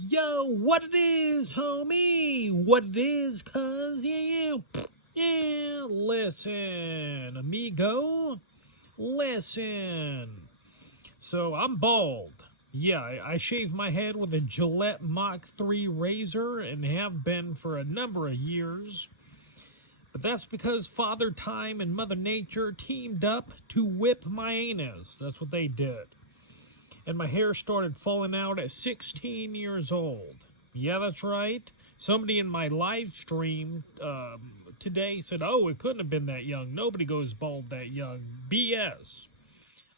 Yo, what it is, homie? What it is, cuz, yeah, listen, amigo, listen. So, I'm bald. Yeah, I shave my head with a Gillette Mach 3 razor and have been for a number of years. But that's because Father Time and Mother Nature teamed up to whip my anus. That's what they did. And my hair started falling out at 16 years old. Yeah, that's right. Somebody in my live stream today said, oh, it couldn't have been that young. Nobody goes bald that young. BS.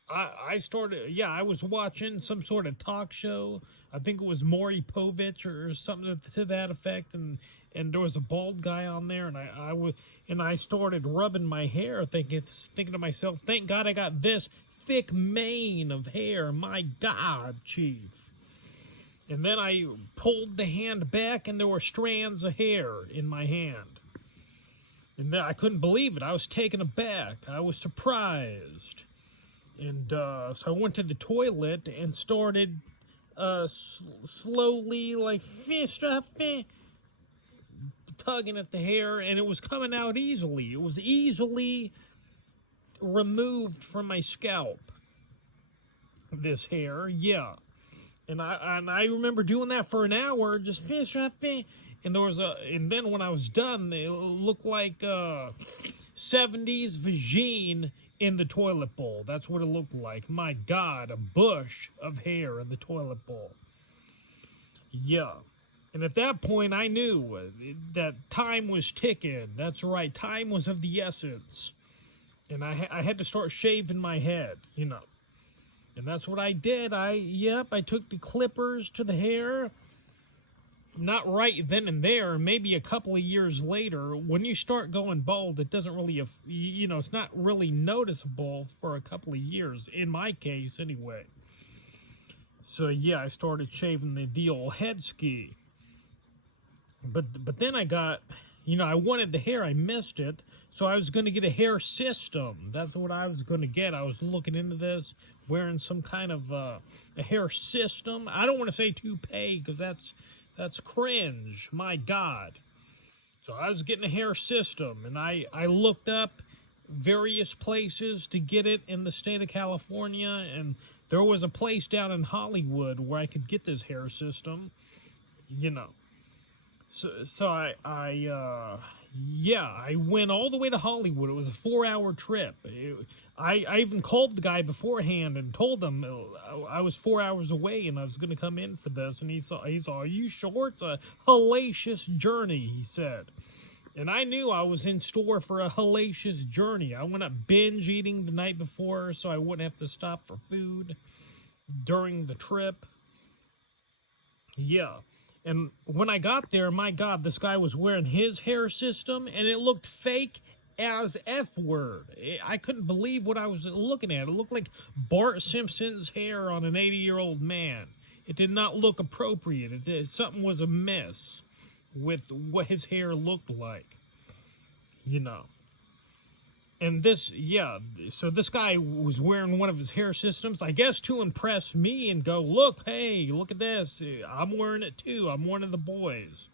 I was watching some sort of talk show. I think it was Maury Povich or something to that effect, and there was a bald guy on there, and I started rubbing my hair, thinking to myself, thank God I got this thick mane of hair. My God, Chief. And then I pulled the hand back, and there were strands of hair in my hand. And then I couldn't believe it. I was taken aback. I was surprised. And so I went to the toilet and started slowly, like, tugging at the hair, and it was coming out easily. It was easily removed from my scalp, this hair, yeah. And I remember doing that for an hour, just and then when I was done, it looked like 70s vagine in the toilet bowl. That's what it looked like. My God, a bush of hair in the toilet bowl. Yeah. And at that point, I knew that time was ticking. That's right, time was of the essence. And I had to start shaving my head, And that's what I did. I took the clippers to the hair. Not right then and there, maybe a couple of years later. When you start going bald, it doesn't really, it's not really noticeable for a couple of years, in my case anyway. So yeah, I started shaving the old head ski. But then I got, I wanted the hair, I missed it, so I was going to get a hair system. That's what I was going to get. I was looking into this, wearing some kind of a hair system. I don't want to say toupee, because that's cringe, my God. So I was getting a hair system, and I looked up various places to get it in the state of California, and there was a place down in Hollywood where I could get this hair system, So I went all the way to Hollywood. It was a 4-hour trip. I even called the guy beforehand and told him I was 4 hours away and I was going to come in for this. And he saw, are you sure? It's a hellacious journey, he said. And I knew I was in store for a hellacious journey. I went up binge eating the night before so I wouldn't have to stop for food during the trip. Yeah. And when I got there, my God, this guy was wearing his hair system, and it looked fake as F-word. I couldn't believe what I was looking at. It looked like Bart Simpson's hair on an 80-year-old man. It did not look appropriate. Something was amiss with what his hair looked like, And so this guy was wearing one of his hair systems, I guess to impress me and go, look at this. I'm wearing it too. I'm one of the boys.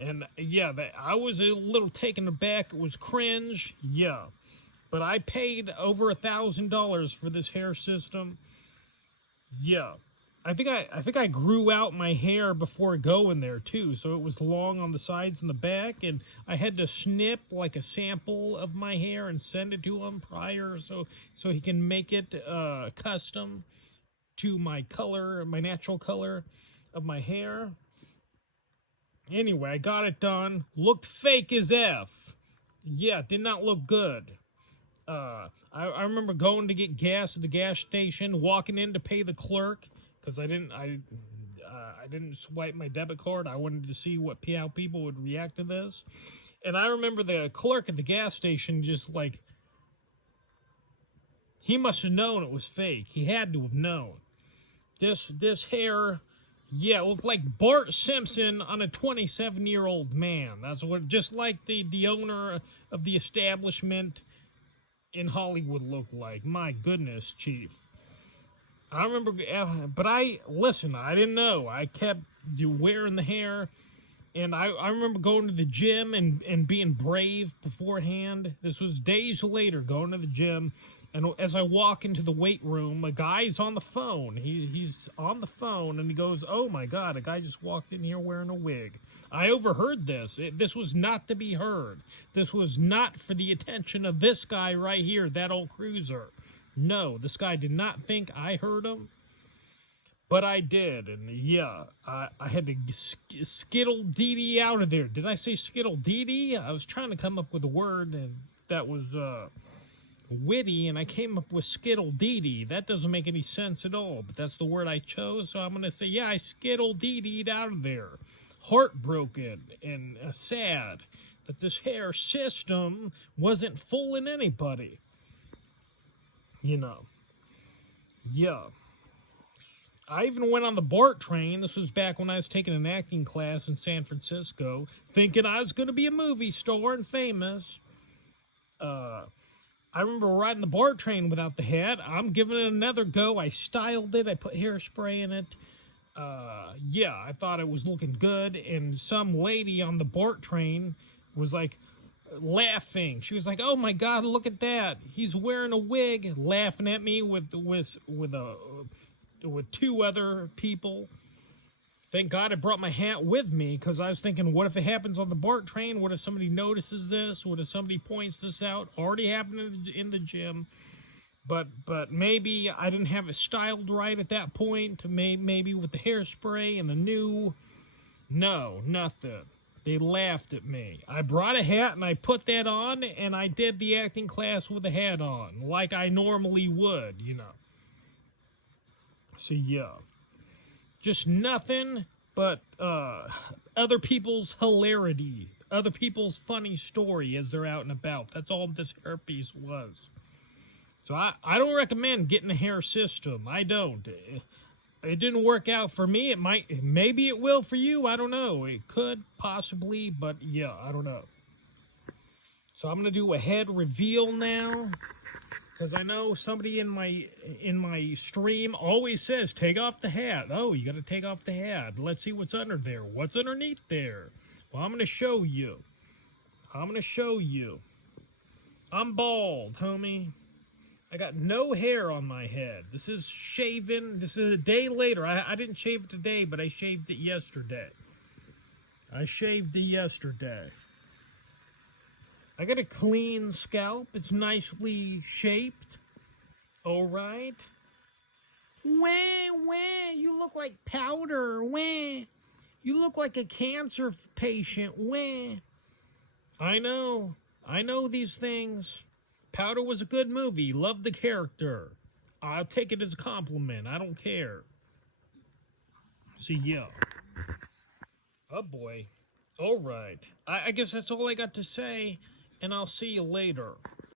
And I was a little taken aback. It was cringe. Yeah. But I paid over $1,000 for this hair system. Yeah. I think I grew out my hair before going there too, so it was long on the sides and the back, and I had to snip like a sample of my hair and send it to him prior, so he can make it custom to my color, my natural color of my hair. Anyway, I got it done. Looked fake as F. Yeah, did not look good. I remember going to get gas at the gas station, walking in to pay the clerk, because I didn't swipe my debit card. I wanted to see how people would react to this. And I remember the clerk at the gas station just like, he must have known it was fake. He had to have known. This hair, it looked like Bart Simpson on a 27-year-old man. That's what, just like the owner of the establishment in Hollywood looked like. My goodness, Chief. I remember, but listen, I didn't know. I kept wearing the hair. And I remember going to the gym and being brave beforehand. This was days later, going to the gym. And as I walk into the weight room, a guy's on the phone. He's on the phone, and he goes, "Oh, my God, a guy just walked in here wearing a wig." I overheard this. This was not to be heard. This was not for the attention of this guy right here, that old cruiser. No, this guy did not think I heard him. But I did, and yeah, I had to skittle Dee Dee out of there. Did I say skittle Dee Dee? I was trying to come up with a word that was witty, and I came up with skittle Dee Dee. That doesn't make any sense at all, but that's the word I chose, so I'm going to say, yeah, I skittle Dee Dee'd out of there. Heartbroken and sad that this hair system wasn't fooling anybody. You know. Yeah. I even went on the BART train. This was back when I was taking an acting class in San Francisco, thinking I was going to be a movie star and famous. I remember riding the BART train without the hat. I'm giving it another go. I styled it. I put hairspray in it. Yeah, I thought it was looking good. And some lady on the BART train was like laughing. She was like, "Oh my God, look at that. He's wearing a wig," laughing at me with two other people. Thank God I brought my hat with me, because I was thinking, what if it happens on the BART train? What if somebody notices this? What if somebody points this out? Already happened in the gym. But maybe I didn't have it styled right at that point. Maybe with the hairspray and the new... No, nothing. They laughed at me. I brought a hat and I put that on, and I did the acting class with a hat on, like I normally would, you know. So, yeah, just nothing but other people's hilarity, other people's funny story as they're out and about. That's all this hairpiece was. So I don't recommend getting a hair system. I don't. It didn't work out for me. Maybe it will for you. I don't know. It could, possibly, but yeah, I don't know. So I'm going to do a head reveal now. Because I know somebody in my stream always says, take off the hat. Oh, you got to take off the hat. Let's see what's under there. What's underneath there? Well, I'm going to show you. I'm bald, homie. I got no hair on my head. This is shaven. This is a day later. I didn't shave it today, but I shaved it yesterday. I got a clean scalp. It's nicely shaped. All right. Wah, you look like powder. Wah. You look like a cancer patient. Wah. I know these things. Powder was a good movie. Loved the character. I'll take it as a compliment. I don't care. So, yeah. Oh, boy. All right. I guess that's all I got to say. And I'll see you later.